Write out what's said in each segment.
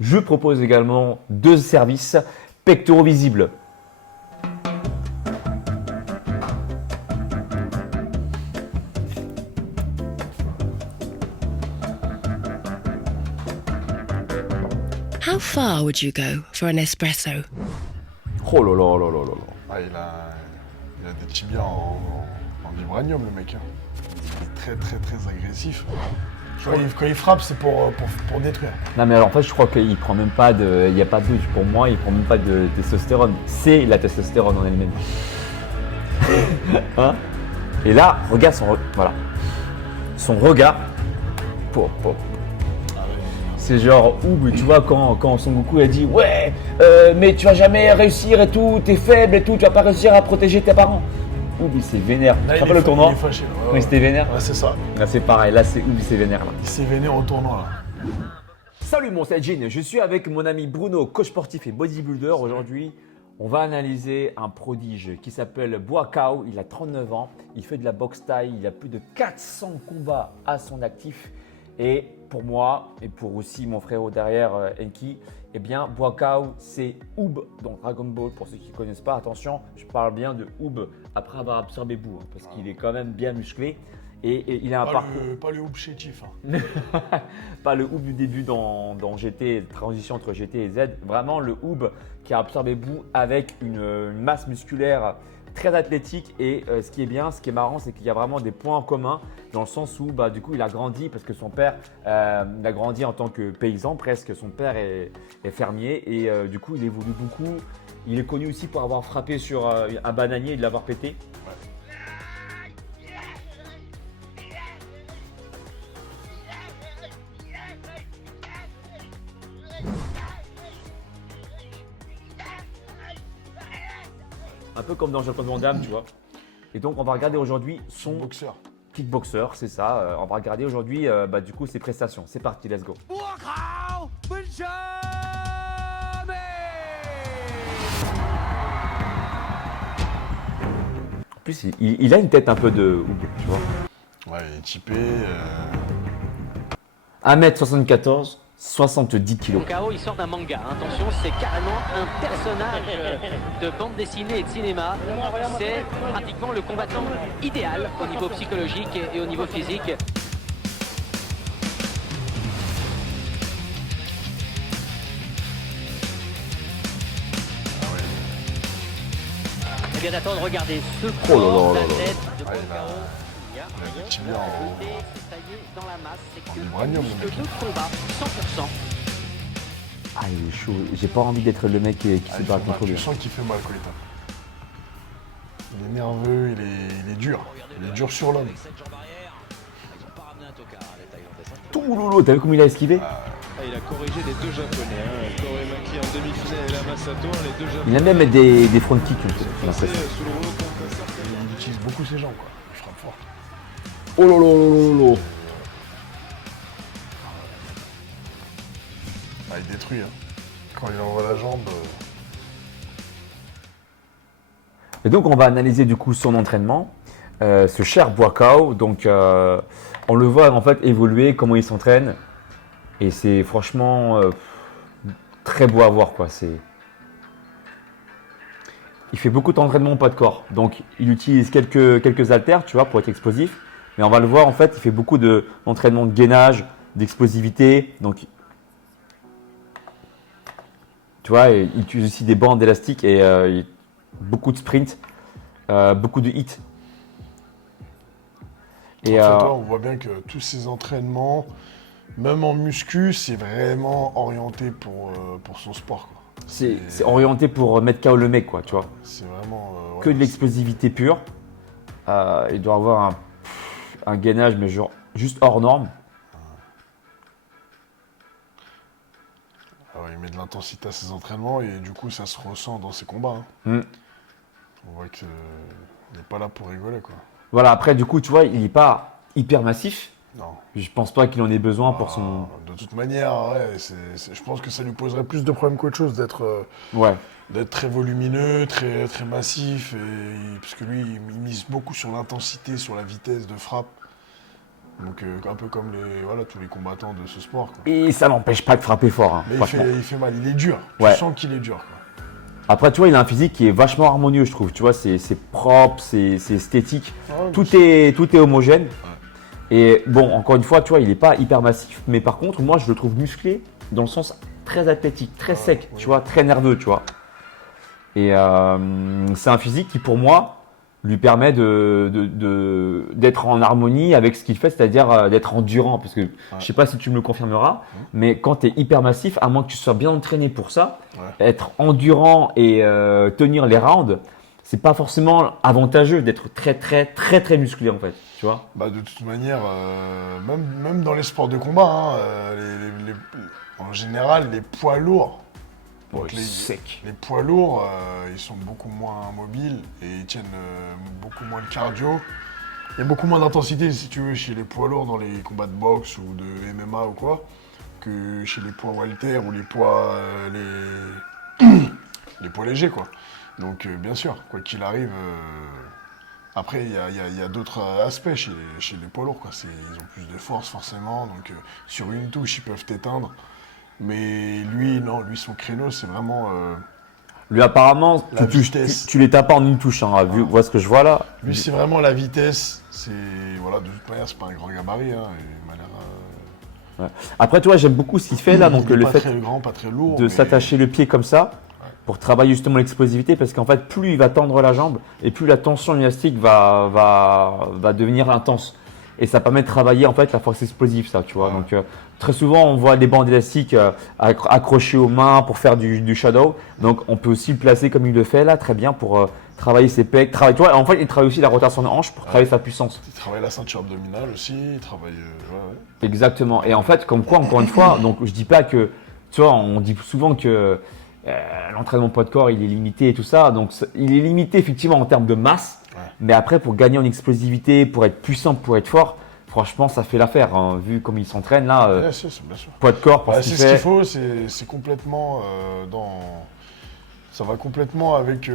Je propose également 2 services pectoraux visibles. How far would you go for an espresso? Oh là là là là là là. Ah, il a des tibias en vibranium, le mec. Hein. Très, très, très agressif. Quand il frappe, c'est pour détruire. Non mais alors en fait je crois qu'il prend même pas de, il n'y a pas de doute pour moi, il prend même pas de testostérone. C'est la testostérone en elle-même. Hein? Et là, regarde son regard. C'est genre où tu vois quand Son Goku a dit ouais mais tu vas jamais réussir et tout, t'es faible et tout, tu vas pas réussir à protéger tes parents. Oubi c'est vénère. Tu te rappelles le tournoi? Il est fâché. Oui, c'était vénère. Ouais, c'est ça. Là c'est pareil, là c'est Oubi c'est vénère là. Il s'est vénère au tournoi là. Salut mon c'est Jin, je suis avec mon ami Bruno, coach sportif et bodybuilder. Aujourd'hui, on va analyser un prodige qui s'appelle Buakaw. Il a 39 ans, il fait de la boxe thaï, il a plus de 400 combats à son actif. Et pour moi, et pour aussi mon frérot derrière, Enki, eh bien Buakaw c'est Oob dans Dragon Ball. Pour ceux qui ne connaissent pas, attention, je parle bien de Oob après avoir absorbé Boo, hein, parce qu'il est quand même bien musclé. Et il a un parcours. Pas le hoop chétif. Hein. Pas le Oob du début dans GT, transition entre GT et Z. Vraiment le Oob qui a absorbé Boo avec une masse musculaire très athlétique. Et ce qui est bien, ce qui est marrant, c'est qu'il y a vraiment des points en commun dans le sens où du coup il a grandi parce que son père il a grandi en tant que paysan presque. Son père est fermier et du coup il évolue beaucoup. Il est connu aussi pour avoir frappé sur un bananier et de l'avoir pété. Un peu comme dans Jean-Claude Van Damme, tu vois. Et donc, on va regarder aujourd'hui son Boxeur. kickboxer, c'est ça. On va regarder aujourd'hui, du coup, ses prestations. C'est parti, let's go. En plus, il a une tête un peu de Oob, tu vois. Ouais, il est typé. 1m74, 70 kg. Buakaw, il sort d'un manga, hein. Attention, c'est carrément un personnage de bande dessinée et de cinéma. C'est pratiquement le combattant idéal au niveau psychologique et au niveau physique. Il vient d'attendre, regardez ce Oh là là corps, là la là. tête de Ah, Buakaw. il a des tibias en. C'est taillé dans la masse, c'est que vibranium, le muscle mec. de combat, 100%. Ah, il est chaud. J'ai pas envie d'être le mec qui se Il bat fait mal. contre lui. Tu sens qu'il fait mal quand il tape. Il est nerveux, il est dur. Il est dur sur l'homme. Tout loulou, t'as vu comment il a esquivé? Il a corrigé les deux japonais, hein. Koremaki en demi-finale et Lamasato, les deux japonais. Il a même des front kicks, j'ai Passés l'impression. sous le rouleau comme ça. Il utilise beaucoup ses jambes, quoi. Il frappe fort. Oh là là là là là. Ah, il détruit, hein. Quand il envoie la jambe. Et donc, on va analyser du coup son entraînement. Ce cher Buakaw, donc on le voit en fait évoluer, comment il s'entraîne. Et c'est franchement très beau à voir, quoi. Il fait beaucoup d'entraînement poids de corps. Donc, il utilise quelques haltères, tu vois, pour être explosif. Mais on va le voir, en fait, il fait beaucoup d'entraînement de gainage, d'explosivité. Donc, tu vois, il utilise aussi des bandes élastiques et beaucoup de sprints, beaucoup de hits. Et En fait, on voit bien que tous ces entraînements, même en muscu, c'est vraiment orienté pour son sport, quoi. c'est orienté pour mettre KO le mec, quoi, tu vois. C'est vraiment. Que de l'explosivité pure. Il doit avoir un gainage, mais genre juste hors norme. Ah ouais, il met de l'intensité à ses entraînements et du coup, ça se ressent dans ses combats. Hein. Mm. On voit qu'il n'est pas là pour rigoler, quoi. Voilà, après, du coup, tu vois, il n'est pas hyper massif. Non. Je pense pas qu'il en ait besoin pour son. De toute manière, ouais, je pense que ça lui poserait plus de problèmes qu'autre chose Ouais. d'être très volumineux, très, très massif, parce que lui, il mise beaucoup sur l'intensité, sur la vitesse de frappe. Donc un peu comme tous les combattants de ce sport. Quoi. Et ça n'empêche pas de frapper fort, hein, Mais franchement. il fait mal, il est dur. Ouais. Tu sens qu'il est dur. Quoi. Après, tu vois, il a un physique qui est vachement harmonieux, je trouve. Tu vois, c'est propre, c'est esthétique. Ah ouais, Tout est homogène. Et bon, encore une fois, tu vois, il n'est pas hyper massif. Mais par contre, moi, je le trouve musclé dans le sens très athlétique, très sec, ouais. tu vois, très nerveux, tu vois. Et c'est un physique qui, pour moi, lui permet d'être en harmonie avec ce qu'il fait, c'est-à-dire d'être endurant. Parce que je sais pas si tu me le confirmeras, mais quand tu es hyper massif, à moins que tu sois bien entraîné pour ça, être endurant et tenir les rounds, c'est pas forcément avantageux d'être très musclé en fait, tu vois. Bah, de toute manière, même dans les sports de combat, hein, en général, les poids lourds, donc Sec. les poids lourds, ils sont beaucoup moins mobiles et ils tiennent beaucoup moins de cardio. Il y a beaucoup moins d'intensité, si tu veux, chez les poids lourds dans les combats de boxe ou de MMA ou quoi, que chez les poids welter ou les poids, les poids légers, quoi. Donc, bien sûr, quoi qu'il arrive, après, il y a d'autres aspects chez les poids lourds, quoi. Ils ont plus de force, forcément, donc sur une touche, ils peuvent t'éteindre. Mais lui, non, son créneau, c'est vraiment... Lui, apparemment, La vitesse. tu les tapes pas en une touche, hein, vu vois ce que je vois là. Lui, c'est vraiment la vitesse. Voilà, de toute manière, c'est pas un grand gabarit, hein. Il m'a l'air, Après, tu vois, j'aime beaucoup ce qu'il fait là, donc il est le pas fait très grand, pas très lourd. de mais- s'attacher le pied comme ça pour travailler justement l'explosivité, parce qu'en fait, plus il va tendre la jambe et plus la tension élastique va devenir intense. Et ça permet de travailler en fait la force explosive, ça, tu vois. Donc très souvent, on voit des bandes élastiques accrochées aux mains pour faire du shadow. Donc on peut aussi le placer comme il le fait là, très bien pour travailler ses pecs. Tu vois, en fait, il travaille aussi la rotation de hanche pour travailler sa puissance. Il travaille la ceinture abdominale aussi, il travaille... Exactement. Et en fait, comme quoi, encore une fois, donc je dis pas que, tu vois, on dit souvent que l'entraînement poids de corps, il est limité et tout ça. Donc, il est limité effectivement en termes de masse. Mais après, pour gagner en explosivité, pour être puissant, pour être fort, franchement, ça fait l'affaire. Hein. Vu comme il s'entraîne là, Bien sûr, bien sûr. poids de corps, pour Bah, ce c'est qu'il ce qu'il fait. faut, c'est complètement ça va complètement avec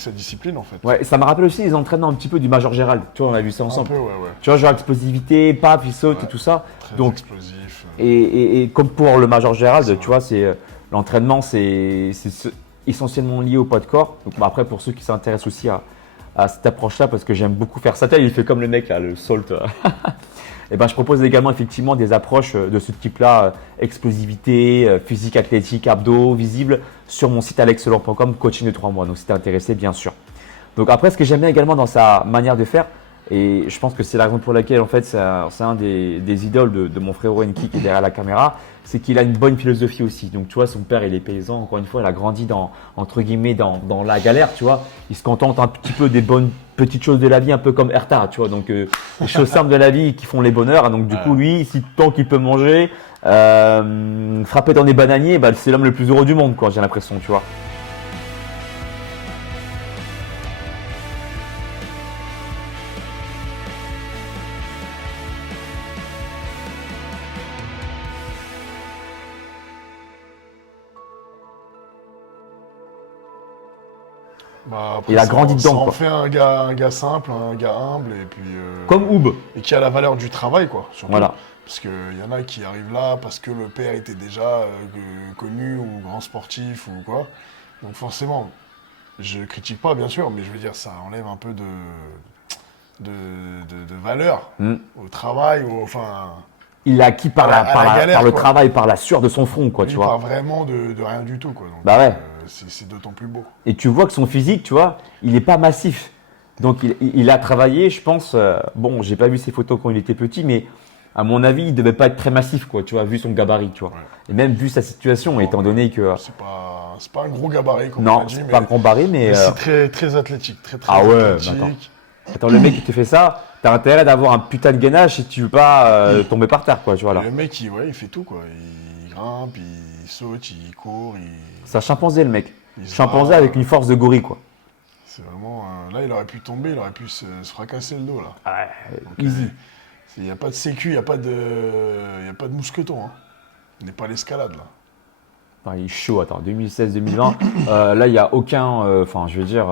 sa discipline, en fait. Ouais, ça me rappelle aussi les entraînements un petit peu du Major Gérald. Tu vois, on a vu ça Un ensemble. peu, ouais. Tu vois, genre explosivité, paf, il saute et tout ça. Très Donc, explosif. et comme pour le Major Gérald, tu vois, c'est l'entraînement, c'est essentiellement lié au poids de corps. Donc bah, après, pour ceux qui s'intéressent aussi à cette approche-là, parce que j'aime beaucoup faire ça, il fait comme le mec là, le salt. Et ben, je propose également effectivement des approches de ce type-là, explosivité, physique athlétique, abdos, visible, sur mon site alexcelor.com, coaching de 3 mois. Donc si tu es intéressé, bien sûr. Donc après, ce que j'aime bien également dans sa manière de faire, et je pense que c'est la raison pour laquelle en fait c'est un des idoles de mon frère Enki qui est derrière la caméra, c'est qu'il a une bonne philosophie aussi. Donc tu vois, son père il est paysan, encore une fois, il a grandi entre guillemets dans la galère, tu vois. Il se contente un petit peu des bonnes petites choses de la vie, un peu comme Erta, tu vois. Donc les choses simples de la vie qui font les bonheurs. Donc du coup lui, si tant qu'il peut manger, frapper dans des bananiers, bah, c'est l'homme le plus heureux du monde, quoi. J'ai l'impression, tu vois. Bah, après, Il a ça- grandi ça dedans, en quoi. fait un gars simple, un gars humble, et puis... Comme Oub. et qui a la valeur du travail, quoi. Surtout. Voilà. Parce qu'il y en a qui arrivent là parce que le père était déjà connu ou grand sportif ou quoi. Donc forcément, je critique pas, bien sûr, mais je veux dire, ça enlève un peu de valeur au travail, enfin... Il a acquis par, À la galère, par le quoi. travail, par la sueur de son front, quoi, lui, tu il part vois. vraiment de rien du tout, quoi. Donc, Bah ouais. c'est d'autant plus beau. Et tu vois que son physique, tu vois, il n'est pas massif. Donc il a travaillé, je pense, bon, j'ai pas vu ses photos quand il était petit, mais à mon avis, il devait pas être très massif, quoi, tu vois, vu son gabarit, tu vois. Ouais. Et même vu sa situation, étant donné que... C'est pas un gros gabarit, comme on Non, a dit, c'est mais, pas un grand baril, mais... mais c'est très, très athlétique. Très, très Ah ouais, athlétique. Attends, le mec qui te fait ça, t'as intérêt d'avoir un putain de gainage si tu veux pas tomber par terre, quoi, tu vois, là. Le mec, il fait tout, quoi. Il grimpe, il saute, il court, C'est un chimpanzé, le mec. il se Chimpanzé bat. avec une force de gorille, quoi. C'est vraiment... là, il aurait pu tomber, il aurait pu se fracasser le dos, là. Easy. Il n'y a pas de sécu, il n'y a pas de mousqueton, hein. Il n'est pas à l'escalade, là. Enfin, il est chaud, attends, 2016-2020. Là, il n'y a aucun. Enfin, je veux dire,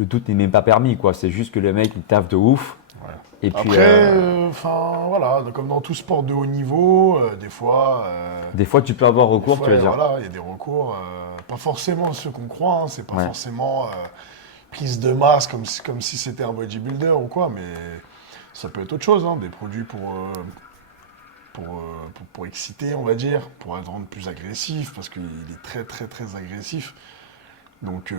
le doute n'est même pas permis, quoi. C'est juste que le mec, il taffe de ouf. Ouais. Et puis, Après, voilà, comme dans tout sport de haut niveau, des fois, des fois, tu peux avoir recours, des fois, tu veux dire. voilà, il y a des recours, pas forcément ceux qu'on croit, hein, c'est pas Ouais. forcément prise de masse comme si c'était un bodybuilder ou quoi, mais ça peut être autre chose, hein, des produits pour exciter, on va dire, pour être rendre plus agressif, parce qu'il est très très très agressif. Donc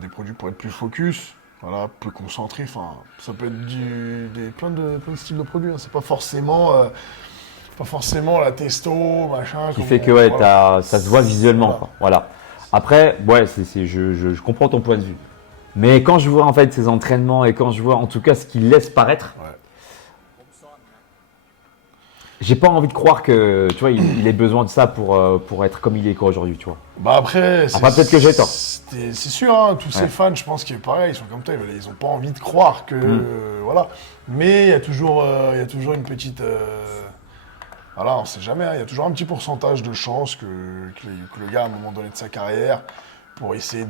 des produits pour être plus focus, voilà, plus concentré. Enfin, ça peut être plein de styles de produits. Hein. C'est pas forcément la testo, machin. Qui fait que ça se voit visuellement, Voilà. quoi. Voilà. Après, ouais, je comprends ton point de vue. Mais quand je vois en fait ses entraînements et quand je vois en tout cas ce qu'il laisse paraître, Ouais. j'ai pas envie de croire que tu vois il ait besoin de ça pour être comme il est quoi aujourd'hui, tu vois. Bah après, peut-être que j'ai tort. C'est sûr, hein, tous ces Ouais. fans, je pense qu'ils pareil, ils sont comme toi, ils ont pas envie de croire que voilà. Mais il y a toujours une petite voilà, on sait jamais, hein, il y a toujours un petit pourcentage de chance que le gars à un moment donné de sa carrière pour essayer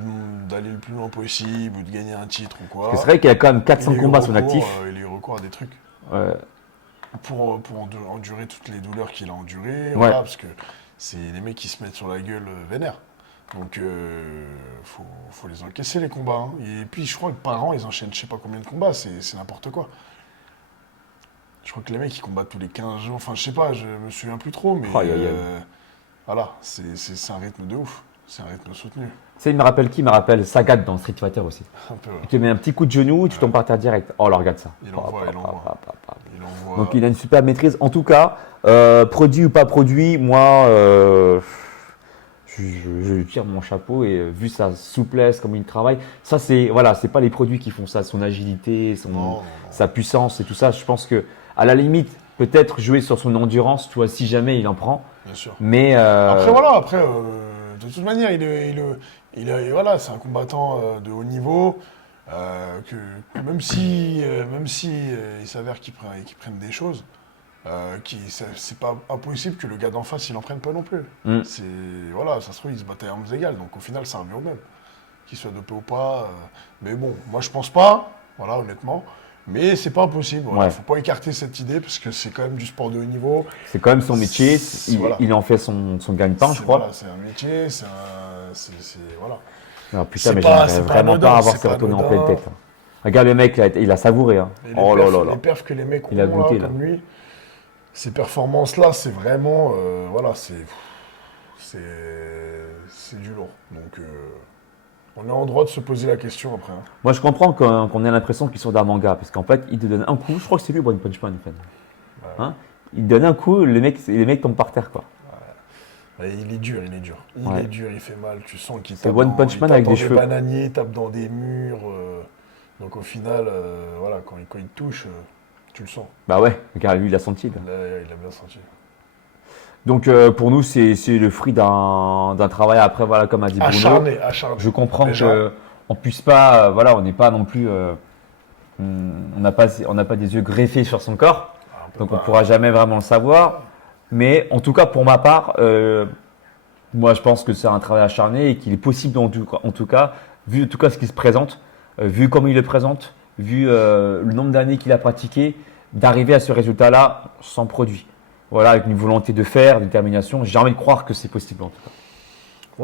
d'aller le plus loin possible ou de gagner un titre ou quoi. Parce que c'est vrai qu'il a quand même 400 il a eu combats à son recours, actif. il a eu recours à des trucs. Ouais. Pour endurer toutes les douleurs qu'il a endurées, voilà, parce que c'est les mecs qui se mettent sur la gueule vénère. Donc, faut les encaisser, les combats. Hein. Et puis, je crois que par an, ils enchaînent je sais pas combien de combats, c'est n'importe quoi. Je crois que les mecs, ils combattent tous les 15 jours, enfin, je sais pas, je me souviens plus trop, mais Aïe, aïe, aïe. voilà, c'est un rythme de ouf, c'est un rythme soutenu. Tu sais, il me rappelle qui? Il me rappelle Sagat dans Street Fighter aussi. Un peu, Il te met un petit coup de genou, tu tombes par terre direct. Oh là, regarde ça. Il envoie. Pa, pa, pa. Il envoie. Donc il a une super maîtrise. En tout cas, produit ou pas produit, moi, je lui tire mon chapeau et vu sa souplesse, comme il travaille, ça c'est voilà, c'est pas les produits qui font ça, son agilité, Non. sa puissance et tout ça. Je pense que à la limite, peut-être jouer sur son endurance, tu vois, si jamais il en prend. Bien sûr. Mais Après, de toute manière, voilà, c'est un combattant de haut niveau. Que même si il s'avère qu'il prenne des choses, c'est pas impossible que le gars d'en face il en prenne pas non plus. Mm. Voilà, ça se trouve il se battait à armes égales, donc au final ça revient au même, qu'il soit dopé ou pas. Mais bon, moi je pense pas, voilà, honnêtement. Mais c'est pas impossible. Voilà. Ouais. Faut pas écarter cette idée parce que c'est quand même du sport de haut niveau. c'est quand même son métier. Voilà. Il en fait son gagne-pain, je crois. Voilà, c'est un métier, voilà. Ah, putain, C'est mais pas- j'aimerais c'est pas vraiment anodin, pas avoir c'est ces pas retournés en anodin. pleine tête. Hein. Regarde le mec, il a savouré. Hein. Et Oh là là là. les perfs que les mecs Il a ont goûté, là, là. comme lui, ces performances-là, c'est vraiment, voilà, c'est du lourd. Donc, on est en droit de se poser la question après. Hein. Moi, je comprends qu'on ait l'impression qu'il sort d'un manga, parce qu'en fait, il te donne un coup. Je crois que c'est lui, One Punch Man, en fait. Hein, il te donne un coup, les mecs tombent par terre, quoi. Ouais, il est dur. Il Ouais. est dur, il fait mal. Tu sens qu'il C'est tape One Punch Man avec des cheveux. bananiers, il tape dans des murs. Donc, au final, voilà, quand il te touche, tu le sens. Bah ouais, regarde, lui, il a senti. Là. Il a bien senti. Donc, pour nous, c'est le fruit d'un travail. Après, voilà, comme a dit Bruno, Acharné. je comprends Déjà. qu'on puisse pas, voilà, on n'est pas non plus, on n'a pas des yeux greffés sur son corps, donc on ne pourra jamais vraiment le savoir. Mais en tout cas, pour ma part, moi, je pense que c'est un travail acharné et qu'il est possible, en tout cas, vu en tout cas ce qui se présente, vu comment il le présente, vu le nombre d'années qu'il a pratiqué, d'arriver à ce résultat-là sans produit. Voilà, avec une volonté de faire, une détermination. J'ai envie de croire que c'est possible en tout cas.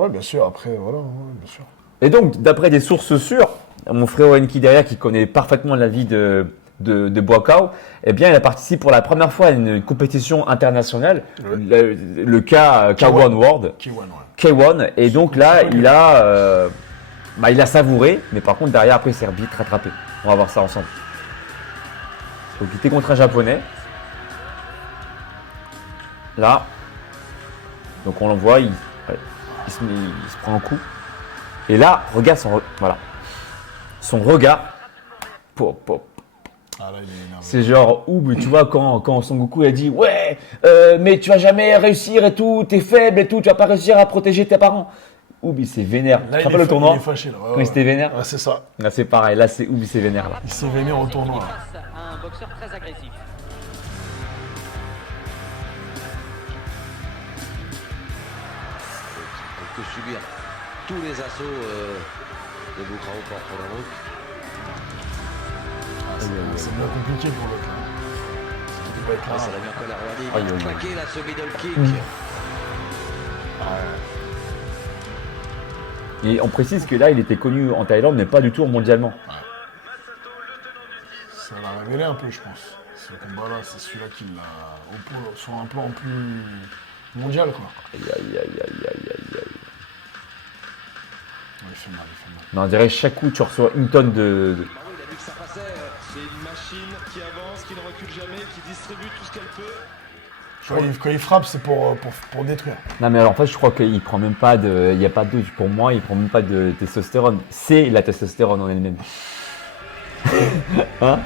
Ouais, bien sûr. Après, voilà, ouais, bien sûr. Et donc, d'après des sources sûres, mon frère Enki derrière, qui connaît parfaitement la vie de Buakaw, eh bien, il a participé pour la première fois à une compétition internationale, Ouais. le K1 World, K1, ouais. K1. Et donc là, il a savouré, mais par contre, derrière, après, il s'est vite rattrapé. On va voir ça ensemble. Donc, il était contre un japonais. Là. Donc, on l'envoie, il se prend un coup. Et là, regarde son regard. Ah, là, il est énervé. C'est genre, tu vois, quand Son Goku a dit, ouais, mais tu vas jamais réussir et tout, t'es faible et tout, tu vas pas réussir à protéger tes parents. Il s'est vénère. Là, Tu te rappelles le tournoi il est fâché, là. Ouais, quand il s'était vénère? Ouais, c'est ça. Là, c'est pareil. Là, c'est il s'est vénère. Là. Il s'est vénère au tournoi. Face à un boxeur très agressif. Que subir tous les assauts de Buakaw Porporanouk. c'est bien compliqué pour l'autre. Là. Il va être là. Ah, ça l'a mis encore là. Regardez, il Aïe, va aïe, claquer là ce middle kick. Ouais. Et on précise que là, il était connu en Thaïlande, mais pas du tout mondialement. Ça l'a révélé un peu, je pense. Ce combat-là, c'est celui-là qui l'a sur un plan plus mondial, quoi. Aïe, aïe, aïe, aïe, aïe, aïe, aïe. Ouais, il fait mal, il fait mal. Mais on dirait chaque coup, tu reçois une tonne de... Ah oui, il a vu que ça passait. C'est une machine qui avance, qui ne recule jamais, qui distribue tout ce qu'elle peut. Quand il frappe, c'est pour détruire. Non mais alors en fait je crois qu'il prend même pas de... Il n'y a pas de... Pour moi il prend même pas de testostérone. C'est la testostérone en elle-même. Hein?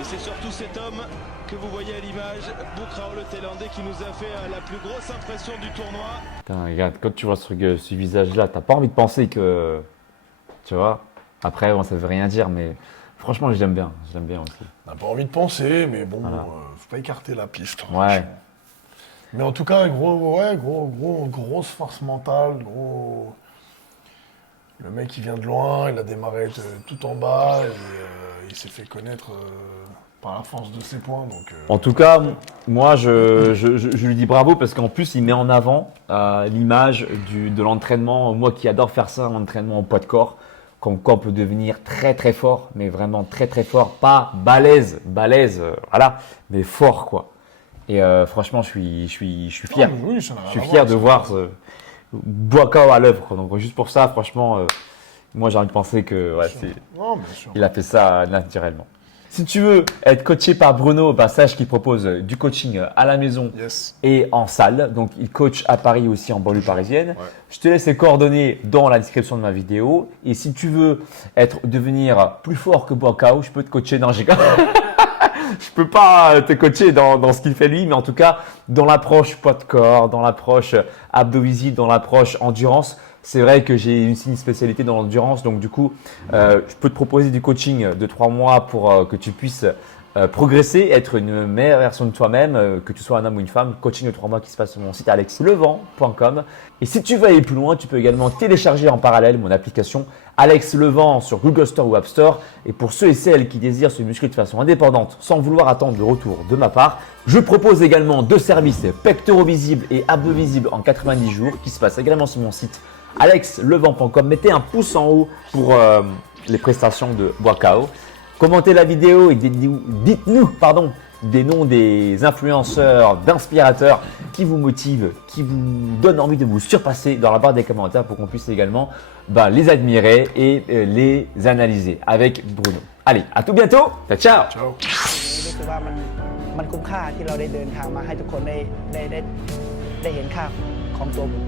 Et c'est surtout cet homme que vous voyez à l'image, Boukrao le Thaïlandais, qui nous a fait la plus grosse impression du tournoi. Putain, regarde, quand tu vois ce visage-là, t'as pas envie de penser que... Tu vois? Après bon, ça veut rien dire mais franchement je l'aime bien aussi. On n'a pas envie de penser, mais bon, Voilà. faut pas écarter la piste. Ouais. franchement. Mais en tout cas, grosse force mentale, gros. Le mec, il vient de loin, il a démarré tout en bas et il s'est fait connaître par la force de ses points. Donc, En tout cas, moi, je lui dis bravo parce qu'en plus, il met en avant l'image de l'entraînement. Moi qui adore faire ça, l'entraînement au poids de corps, comme quoi on peut devenir très très fort, mais vraiment très très fort. Pas balèze, voilà, mais fort quoi. Et franchement, je suis fier. Ah, oui, ça n'a rien Je suis à fier de ça. voir ce Bouakao à l'œuvre. quoi. Donc juste pour ça, franchement, moi j'ai envie de penser que ouais, Non, bien sûr. il a fait ça naturellement. Si tu veux être coaché par Bruno, bah, sache qu'il propose du coaching à la maison Yes. et en salle. Donc, il coach à Paris aussi en banlieue parisienne. Ouais. Je te laisse les coordonnées dans la description de ma vidéo. Et si tu veux devenir plus fort que Bouakao, je peux te coacher dans GK. Je peux pas te coacher dans ce qu'il fait lui, mais en tout cas, dans l'approche poids de corps, dans l'approche abdo-visible, dans l'approche endurance, c'est vrai que j'ai aussi une spécialité dans l'endurance. Donc, du coup, je peux te proposer du coaching de 3 mois pour que tu puisses progresser, être une meilleure version de toi-même, que tu sois un homme ou une femme. Coaching de 3 mois qui se passe sur mon site alexlevent.com. Et si tu veux aller plus loin, tu peux également télécharger en parallèle mon application Alex Levent sur Google Store ou App Store. Et pour ceux et celles qui désirent se muscler de façon indépendante sans vouloir attendre le retour de ma part, je propose également 2 services pectoraux visibles et abdos visibles en 90 jours qui se passent également sur mon site alexlevent.com. Mettez un pouce en haut pour les prestations de Bouakao. Commentez la vidéo et dites-nous des noms des influenceurs, d'inspirateurs qui vous motivent, qui vous donnent envie de vous surpasser dans la barre des commentaires pour qu'on puisse également les admirer et les analyser avec Bruno. Allez, à tout bientôt. Ciao, ciao. Ciao. รู้สึกว่ามันคุ้มค่าที่เราได้เดินทางมาให้ทุกคนได้เห็นค่าของตัวผม